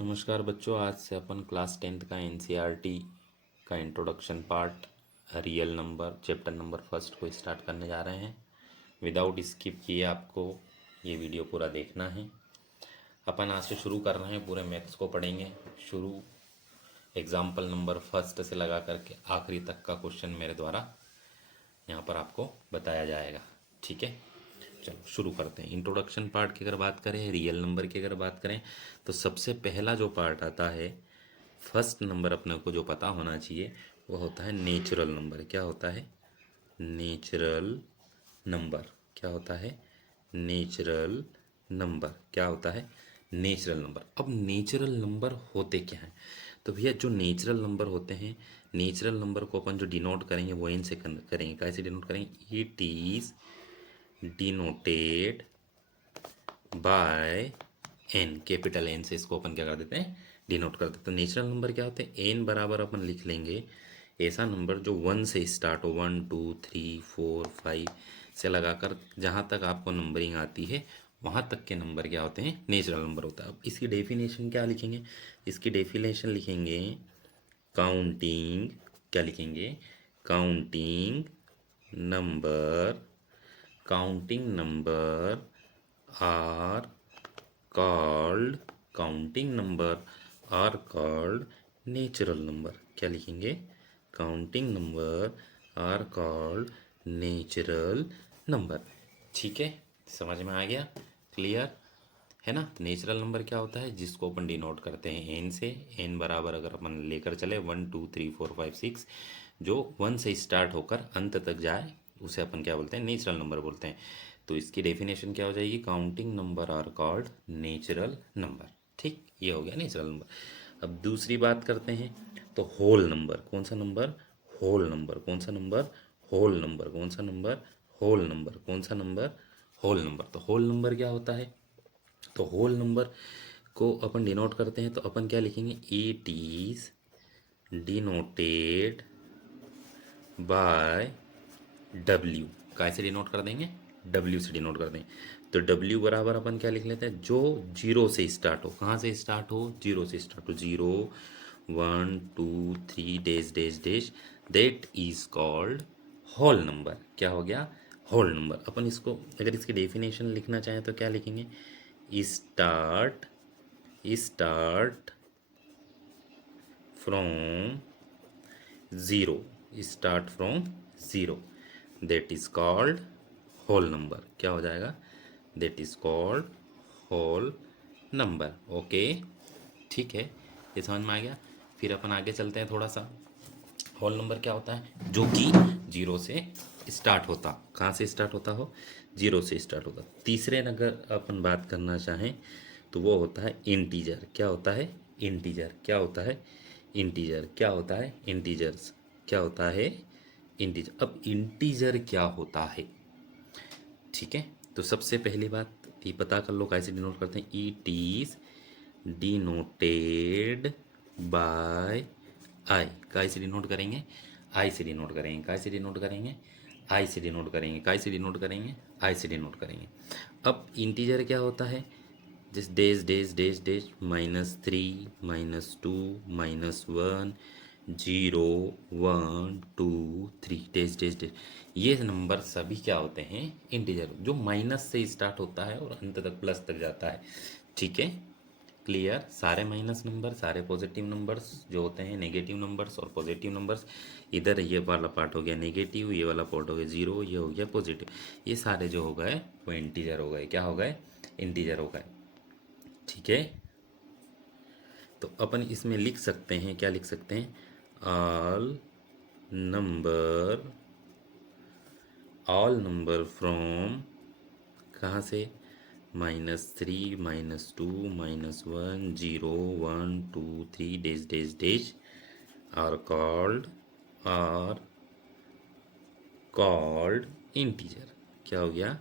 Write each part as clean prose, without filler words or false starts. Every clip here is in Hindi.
नमस्कार बच्चों, आज से अपन क्लास 10th का एनसीईआरटी का introduction part real number chapter number first को स्टार्ट करने जा रहे हैं। विदाउट स्किप किए आपको ये वीडियो पूरा देखना है। अपन आज से शुरू कर रहे हैं, पूरे मैथ्स को पढ़ेंगे शुरू एग्जाम्पल नंबर फर्स्ट से लगा करके आखिरी तक का क्वेश्चन मेरे द्वारा यहाँ पर आपको बताया जाएगा। ठीक है, चलो शुरू करते हैं। इंट्रोडक्शन पार्ट की अगर बात करें, रियल नंबर की अगर बात करें, तो सबसे पहला जो पार्ट आता है, फर्स्ट नंबर अपने को जो पता होना चाहिए वो होता है नेचुरल नंबर। क्या होता है? Natural number. क्या होता है? Natural number. क्या होता है? Natural number. अब नेचुरल नंबर होते क्या हैं? तो भैया जो नेचुरल नंबर होते हैं, नेचुरल नंबर को अपन जो डिनोट करेंगे वो इन से करेंगे। कैसे डिनोट करेंगे? It is denoted by N. Capital N से इसको अपन क्या कर देते हैं? डिनोट कर देते हैं। तो नेचुरल नंबर क्या होते हैं? एन बराबर अपन लिख लेंगे ऐसा नंबर जो 1 से स्टार्ट हो, 1 2 3 4 5 से लगाकर जहाँ तक आपको नंबरिंग आती है वहाँ तक के नंबर क्या होते हैं? नेचुरल नंबर होता है। अब इसकी डेफिनेशन क्या लिखेंगे? इसकी डेफिनेशन लिखेंगे काउंटिंग। क्या लिखेंगे? Counting number. Counting number are called counting number are called natural number. क्या लिखेंगे? Counting number are called natural number. ठीक है, समझ में आ गया? क्लियर है ना? नेचुरल नंबर क्या होता है? जिसको अपन डिनोट करते हैं एन से। एन बराबर अगर अपन लेकर चले 1 2 3 4 5 6, जो 1 से स्टार्ट होकर अंत तक जाए उसे अपन क्या बोलते हैं? नेचुरल नंबर बोलते हैं। तो इसकी डेफिनेशन क्या हो जाएगी? Counting number are called natural number. ठीक, ये हो गया नेचुरल नंबर। अब दूसरी बात करते हैं, तो होल नंबर। कौन सा नंबर? Whole number. कौन सा नंबर? Whole number. कौन सा नंबर? Whole number. कौन सा नंबर? Whole number. तो होल नंबर क्या होता है? तो होल नंबर को अपन डिनोट करते हैं तो अपन क्या लिखेंगे? It is denoted by W. कैसे डिनोट कर देंगे? डब्ल्यू से डिनोट कर देंगे। तो डब्ल्यू बराबर अपन क्या लिख लेते हैं? जो जीरो से स्टार्ट हो। कहाँ से स्टार्ट हो? जीरो से स्टार्ट हो। 0 1 2 3 dash dash dash, that is called whole number. क्या हो गया? Whole number. अपन इसको अगर इसकी डेफिनेशन लिखना चाहें तो क्या लिखेंगे? Start start from zero. Start from zero, that is called whole number. क्या हो जाएगा? That is called whole number. Okay, ठीक है, ये समझ में आ गया। फिर अपन आगे चलते हैं थोड़ा सा। होल नंबर क्या होता है? जो कि जीरो से स्टार्ट होता। कहाँ से स्टार्ट होता हो? जीरो से स्टार्ट होता। तीसरे अगर अपन बात करना चाहें तो वो होता है इंटीजर। क्या होता है? इंटीजर। क्या होता है? इंटीजर। क्या होता है? इंटीजर्स। क्या होता है? इंटीजर। अब इंटीजर क्या होता है? ठीक है, तो सबसे पहली बात ये पता कर लो कैसे डिनोट करते हैं। इट इज डिनोटेड बाय आई। कैसे डिनोट करेंगे? आई से डिनोट करेंगे। कैसे डिनोट करेंगे? आई से डिनोट करेंगे। कैसे डिनोट करेंगे? आई से डिनोट करेंगे। अब इंटीजर क्या होता है? जिस days dash dash days -3 -2 -1 0 1 2 3 dash dash days, ये नंबर सभी क्या होते हैं? इंटीजर, जो माइनस से स्टार्ट होता है और अंत तक प्लस तक जाता है। ठीक है, क्लियर? सारे माइनस नंबर, सारे पॉजिटिव नंबर्स जो होते हैं, नेगेटिव नंबर्स और पॉजिटिव नंबर्स। इधर ये वाला पार्ट हो गया नेगेटिव, ये वाला पार्ट हो गया जीरो, ये हो गया पॉजिटिव। ये सारे जो हो गए वो इंटीजर हो गए। क्या हो गए? इंटीजर हो गए। ठीक है, तो अपन इसमें लिख सकते हैं, क्या लिख सकते हैं? All number, all number from, कहाँ से? -3 -2 -1 0 1 2 3 dash dash dash are called integer. क्या हो गया?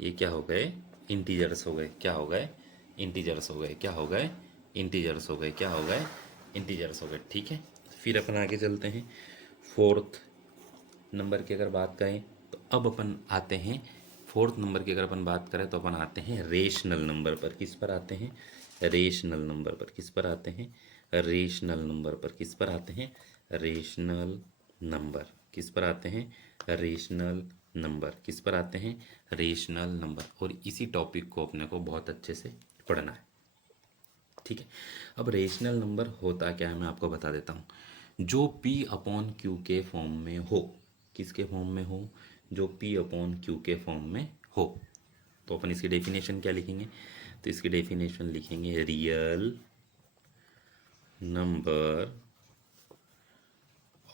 ये क्या हो गए? इंटीजर्स हो गए। क्या हो गए? इंटीजर्स हो गए। क्या हो गए? इंटीजर्स हो गए। क्या हो गए? इंटीजर्स हो गए। ठीक है, फिर अपन आगे चलते हैं। फोर्थ नंबर की अगर बात करें तो अब अपन आते हैं फोर्थ नंबर की अगर अपन बात करें तो अपन आते हैं रेशनल नंबर पर। किस पर आते हैं? रेशनल नंबर पर किस पर आते हैं, रेशनल नंबर पर किस पर आते हैं, रेशनल नंबर किस पर आते हैं, रेशनल नंबर किस पर आते हैं, रेशनल नंबर। और इसी टॉपिक को अपने को बहुत अच्छे से पढ़ना है, ठीक है। अब रेशनल नंबर होता क्या है मैं आपको बता देता हूँ। जो P अपॉन क्यू के फॉर्म में हो, किसके फॉर्म में हो, जो P अपॉन क्यू के फॉर्म में हो, तो अपन इसकी डेफिनेशन क्या लिखेंगे, तो इसकी डेफिनेशन लिखेंगे real number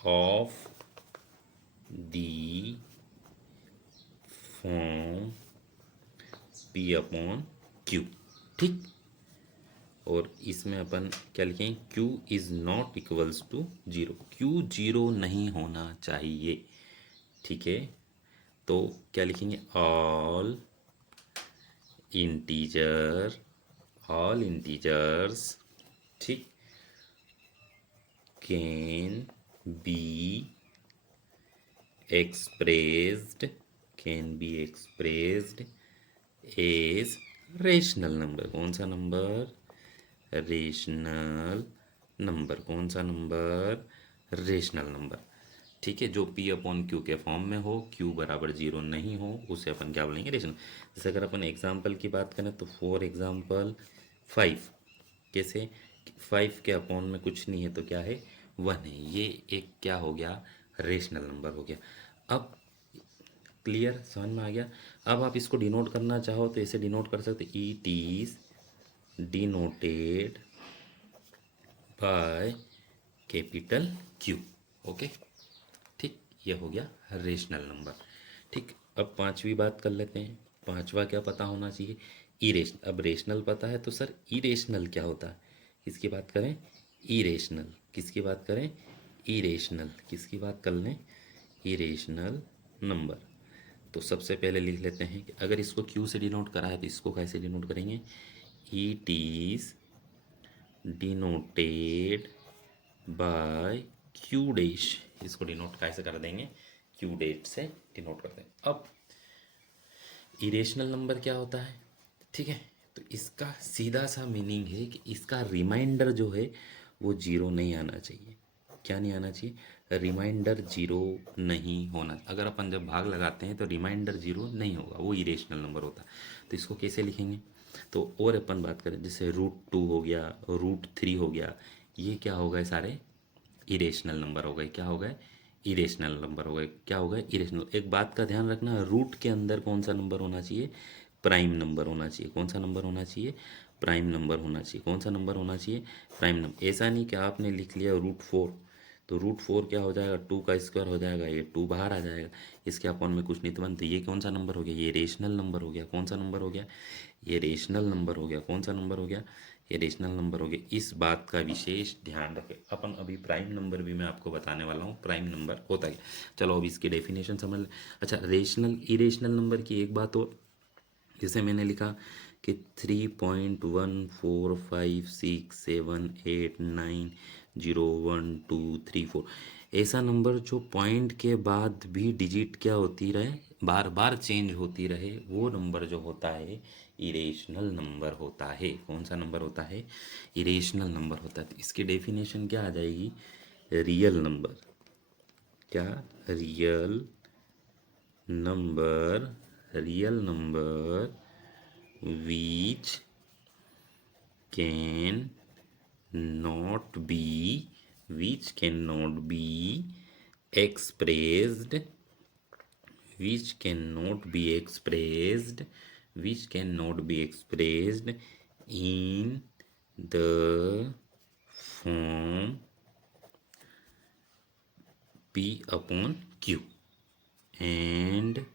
of the form P upon Q, ठीक। और इसमें अपन क्या लिखें, Q is not equals to zero, Q zero नहीं होना चाहिए, ठीक है। तो क्या लिखेंगे, इंटीजर ऑल इंटीजर्स, ठीक, can be expressed, can be expressed as rational number. कौन सा नंबर, रेशनल नंबर। कौन सा नंबर, रेशनल नंबर, ठीक है। जो P अपॉन क्यू के फॉर्म में हो, Q बराबर जीरो नहीं हो, उसे अपन क्या बोलेंगे, रेशनल। जैसे अगर अपन एग्जाम्पल की बात करें तो फॉर एग्जाम्पल 5, कैसे, 5 के अपॉन में कुछ नहीं है तो क्या है, 1 है, ये एक क्या हो गया, रेशनल नंबर हो गया। अब क्लियर, समझ में आ गया। अब आप इसको डिनोट करना चाहो तो ऐसे डिनोट कर सकते, it is denoted by capital Q, okay, ठीक। ये हो गया रेशनल नंबर, ठीक। अब पांचवी बात कर लेते हैं। पांचवा क्या पता होना चाहिए, इरेशनल। अब रेशनल पता है तो सर इरेशनल क्या होता है, किसकी बात करें, इरेशनल, किसकी बात करें, इरेशनल, किसकी बात कर लें, इरेशनल नंबर। तो सबसे पहले लिख लेते हैं कि अगर इसको क्यू से डिनोट करा है तो इसको कैसे डिनोट करेंगे, it is denoted bye Q dash, इसको डिनोट कैसे कर देंगे, क्यू डैश से डिनोट करते हैं। अब इरेशनल नंबर क्या होता है, ठीक है। तो इसका सीधा सा मीनिंग है कि इसका रिमाइंडर जो है वो जीरो नहीं आना चाहिए। क्या नहीं आना चाहिए, रिमाइंडर जीरो नहीं होना। अगर अपन जब भाग लगाते हैं तो रिमाइंडर जीरो नहीं होगा, वो इरेशनल नंबर होता है। तो इसको कैसे लिखेंगे, तो और अपन बात करें जैसे √2 हो गया, √3 हो गया, ये क्या हो गए, सारे इरेशनल नंबर हो गए। क्या हो गए, इरेशनल नंबर हो गए। क्या हो गए, इरेशनल। एक बात का ध्यान रखना, रूट के अंदर कौन सा नंबर होना चाहिए, प्राइम नंबर होना चाहिए। कौन सा नंबर होना चाहिए, प्राइम नंबर होना चाहिए। कौन सा नंबर होना चाहिए, प्राइम नंबर। ऐसा नहीं कि आपने लिख लिया √4, तो √4 क्या हो जाएगा, 2 का स्क्वायर हो जाएगा, ये 2 बाहर आ जाएगा, इसके अपॉन में कुछ नहीं तो बनते। ये कौन सा नंबर हो गया, ये रेशनल नंबर हो गया। कौन सा नंबर हो गया, ये रेशनल नंबर हो गया। कौन सा नंबर हो गया, ये रेशनल नंबर हो गया। इस बात का विशेष ध्यान रखें। अपन अभी प्राइम नंबर भी मैं आपको बताने वाला हूँ, प्राइम नंबर होता है। चलो अब इसकी डेफिनेशन समझ लें। अच्छा, रेशनल इरेशनल नंबर की एक बात और, जैसे मैंने लिखा कि 3.14567890123 ऐसा नंबर जो पॉइंट के बाद भी डिजिट क्या होती रहे, बार बार चेंज होती रहे, वो नंबर जो होता है इरेशनल नंबर होता है। कौन सा नंबर होता है, इरेशनल नंबर होता है। तो इसकी डेफिनेशन क्या आ जाएगी, रियल नंबर। क्या, real number, real number which can not be, which cannot be expressed, which cannot be expressed, which cannot be expressed in the form P upon Q, and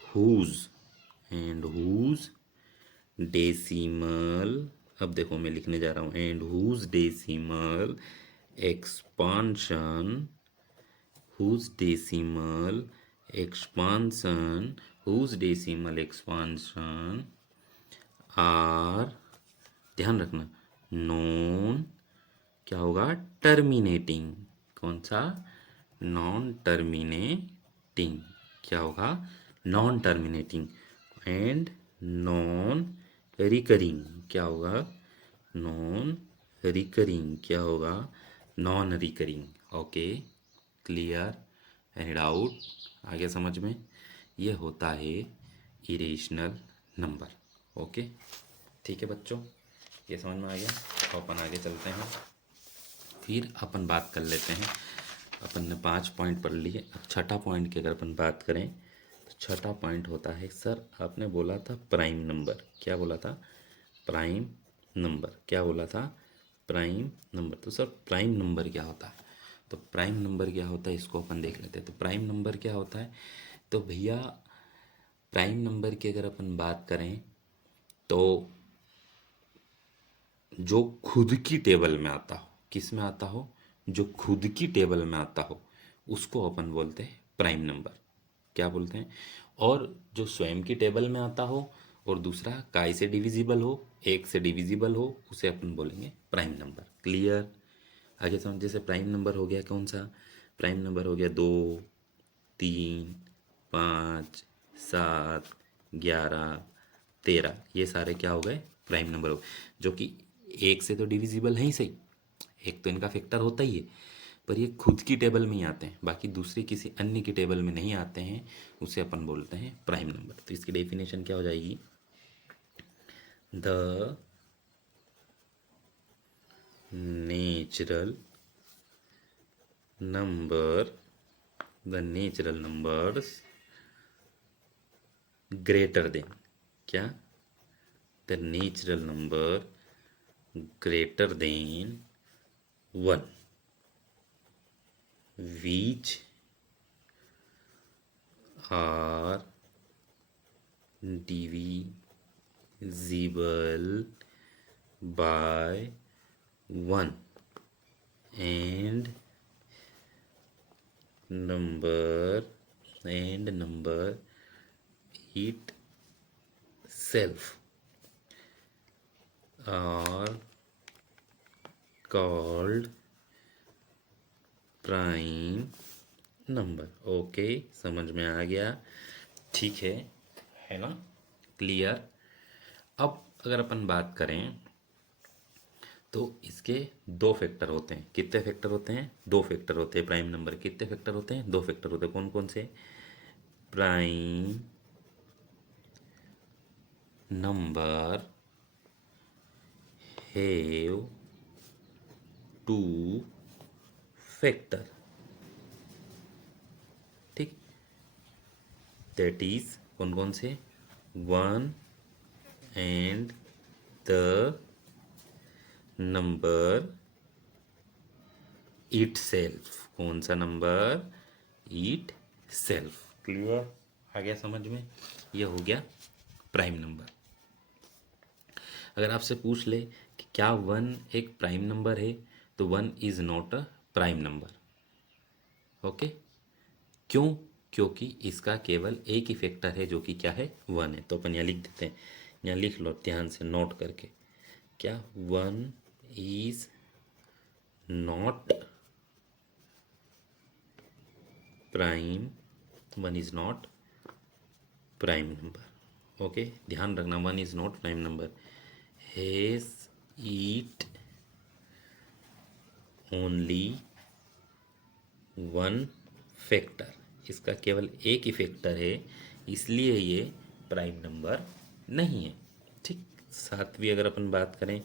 whose, and whose decimal, अब देखो मैं लिखने जा रहा हूँ, and whose decimal expansion, whose decimal expansion, whose decimal expansion are, ध्यान रखना, नॉन, क्या होगा, टर्मिनेटिंग। कौन सा, नॉन टर्मिनेटिंग। क्या होगा, non terminating. And non recurring. क्या होगा, नॉन रिकरिंग क्या होगा, non recurring. Okay, clear, any doubt, आ गया समझ में? ये होता है इरेशनल नंबर। ओके, ठीक है बच्चों, ये समझ में आ गया। तो अपन आगे चलते हैं, फिर अपन बात कर लेते हैं। अपन ने 5 पॉइंट पढ़ लिए, अब छठा पॉइंट की अगर अपन बात करें तो छठा पॉइंट होता है, सर आपने बोला था प्राइम नंबर, क्या बोला था, प्राइम नंबर, क्या बोला था, प्राइम नंबर। तो सर प्राइम नंबर क्या होता है, तो प्राइम नंबर क्या होता है इसको अपन देख लेते हैं। तो प्राइम नंबर क्या होता है, तो भैया प्राइम नंबर की अगर अपन बात करें तो जो खुद की टेबल में आता हो, किस में आता हो, जो खुद की टेबल में आता हो उसको अपन बोलते हैं प्राइम नंबर, क्या बोलते हैं। और जो स्वयं की टेबल में आता हो और दूसरा काय से डिविजिबल हो, एक से डिविजिबल हो, उसे अपन बोलेंगे प्राइम नंबर। क्लियर, आगे समझ। जैसे प्राइम नंबर हो गया कौन सा, प्राइम नंबर हो गया 2, 3, 5, 7, 11, 13, ये सारे क्या हो गए, प्राइम नंबर हो गए, जो कि एक से तो डिविजिबल है ही सही, एक तो इनका फैक्टर होता ही है, पर ये खुद की टेबल में ही आते हैं, बाकी दूसरी किसी अन्य की टेबल में नहीं आते हैं, उसे अपन बोलते हैं प्राइम नंबर। तो इसकी डेफिनेशन क्या हो जाएगी, the natural number, the natural numbers greater than, क्या, the natural number greater than 1 which are divisible by 1 and number itself are called prime number. Okay, समझ में आ गया, ठीक है ना, क्लियर। अब अगर अपन बात करें तो इसके दो फैक्टर होते हैं, कितने फैक्टर होते हैं, दो फैक्टर होते हैं प्राइम नंबर, कितने फैक्टर होते हैं, दो फैक्टर होते हैं, कौन कौन से, prime number have two factor, ठीक, दैट इज कौन कौन से, 1 and the number it self, कौन सा नंबर, इट सेल्फ। क्लियर, आ गया समझ में, ये हो गया प्राइम नंबर। अगर आपसे पूछ ले कि क्या 1 एक प्राइम नंबर है, तो 1 is not a prime number. Okay, क्यों, क्योंकि इसका केवल एक ही फैक्टर है जो कि क्या है, 1 है। तो अपन यहाँ लिख देते हैं, यहाँ लिख लो ध्यान से नोट करके, क्या 1 is not prime, 1 is not prime number. Okay, ध्यान रखना, 1 is not prime number, has it only 1 factor, इसका केवल एक ही फैक्टर है, इसलिए ये प्राइम नंबर नहीं है। ठीक, सातवीं अगर अपन बात करें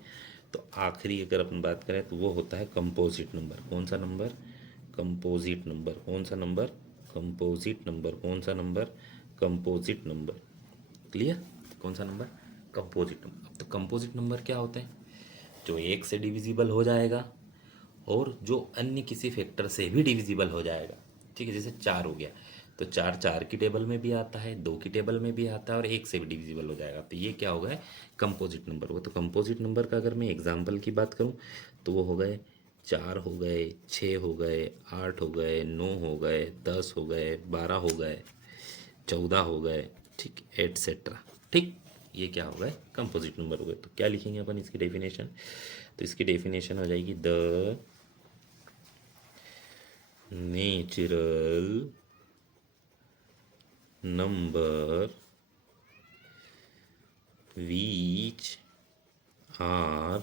तो आखिरी अगर अपन बात करें तो वो होता है कंपोजिट नंबर। कौन सा नंबर, कंपोजिट नंबर, कौन सा नंबर, कंपोजिट नंबर, कौन सा नंबर, कंपोजिट नंबर। क्लियर, कौन सा नंबर, कंपोजिट नंबर। अब तो कंपोजिट नंबर क्या होते हैं, जो एक से डिविजिबल हो जाएगा और जो अन्य किसी फैक्टर से भी डिविजिबल हो जाएगा। ठीक है, जैसे 4 हो गया तो 4 4 की टेबल में भी आता है, 2 की टेबल में भी आता है और एक से भी डिविजिबल हो जाएगा, तो ये क्या हो गया, कंपोजिट नंबर हुआ। तो कंपोजिट नंबर का अगर मैं एग्जांपल की बात करूं तो वो हो गए 4 हो गए, 6 हो गए, 8 हो गए, 9 हो गए, 10 हो गए, 12 हो गए, 14 हो गए, ठीक, एटसेट्रा। ठीक, ये क्या हो गए, कंपोजिट नंबर हो गए। तो क्या लिखेंगे अपन इसकी डेफिनेशन, तो इसकी डेफिनेशन हो जाएगी, the natural number which are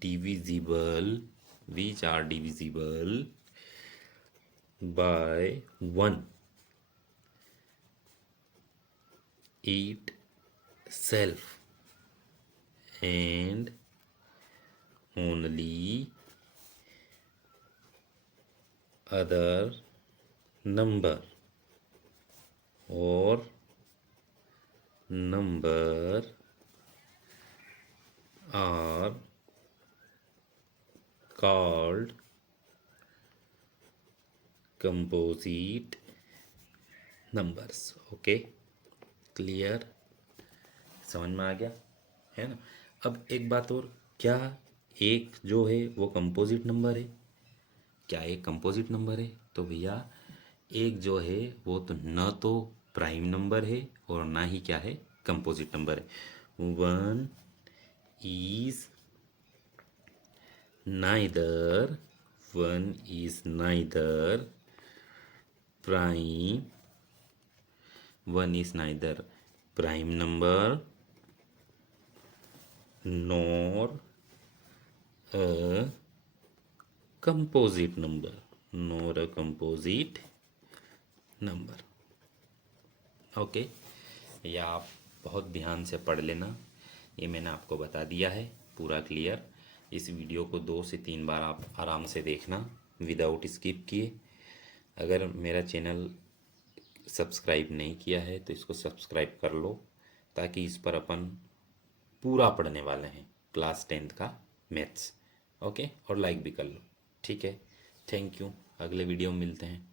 divisible, which are divisible by 1 itself and only other number or number are called composite numbers. Okay, clear, समझ में आ गया है ना। अब एक बात और, क्या एक जो है वो कंपोजिट नंबर है? क्या एक कंपोजिट नंबर है? तो भैया एक जो है वो तो न तो प्राइम नंबर है और ना ही क्या है, कंपोजिट नंबर है। One is neither, one is neither prime, one is neither prime number nor a composite number, nor a composite number. Okay, या आप बहुत ध्यान से पढ़ लेना, ये मैंने आपको बता दिया है पूरा क्लियर। इस वीडियो को 2 से 3 बार आप आराम से देखना विदाउट स्किप किए। अगर मेरा चैनल सब्सक्राइब नहीं किया है तो इसको सब्सक्राइब कर लो, ताकि इस पर अपन पूरा पढ़ने वाले हैं क्लास 10th का मैथ्स। ओके, और लाइक भी कर लो, ठीक है। थैंक यू, अगले वीडियो में मिलते हैं।